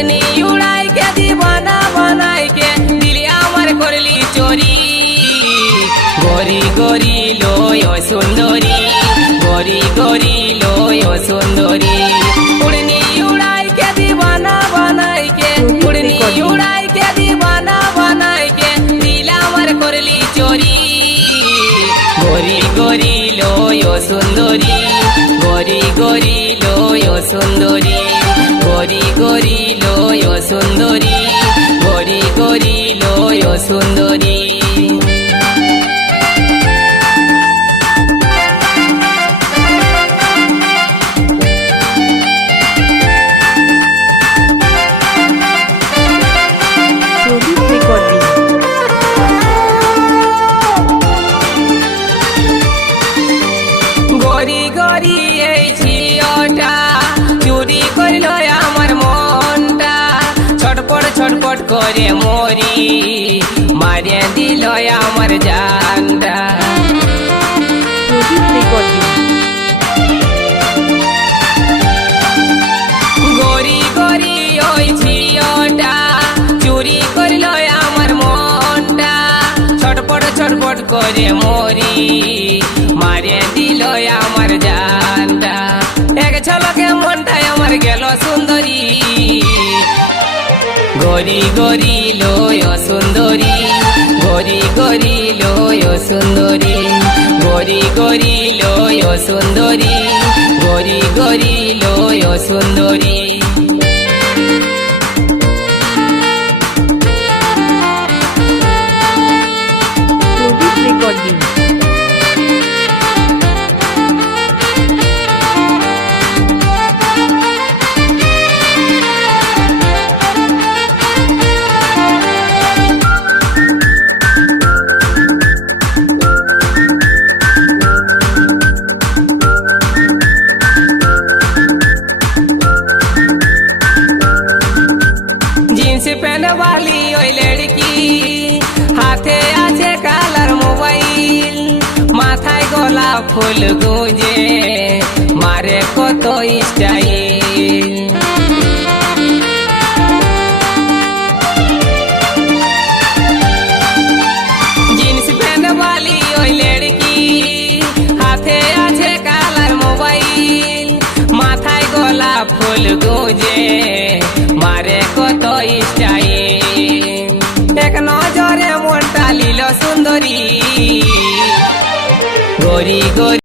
उड़नी उड़ाई के दीवाना बनाई के दिल आमर करली चोरी गोरी गोरी लोयो सुंदरी गोरी गोरी लोयो सुंदरी उड़नी उड़ाई के दीवाना बनाई के उड़नी उड़ाई के दीवाना बनाई के दिल आमर करली चोरी गोरी गोरी लोयो सुंदरी गोरी गोरी लोयो सुंदरी गोरी गोरी लोयो सुंदरी गोरी गोरी लोयो सुंदरी गोरी गोरी এই ঝিওটা চুরি করল আমার মনটা ছটপট ছটপট করে মরি মারিয়ে দিল আমার জানটা গোরি গোরি ওই ঝিওটা চুরি করল আমার মনটা ছটপট ছটপট করে মরি মারিয়ে দিল আমার জানটা এক ঝলকে মনটাই আমার গেল সুন্দরী গোরি গোরি লোয় সুন্দরী গোরি গোরি লোয় সুন্দরী গোরি গোরি লোয় সুন্দরী গোরি গোরি লোয় সুন্দরী जींस पहन वाली ओई लड़की हाथे आछे कालार मोबाइल माथाय गोलाप फुल गुंजे मारे कत स्टाइल जींस पहन वाली ओई लड़की हाथे आछे कालार मोबाइल माथाय गोलाप फुल गुंजे मारे कत स्टाइल एक नजरे मनटा लील सुंदरी गोरी गोरी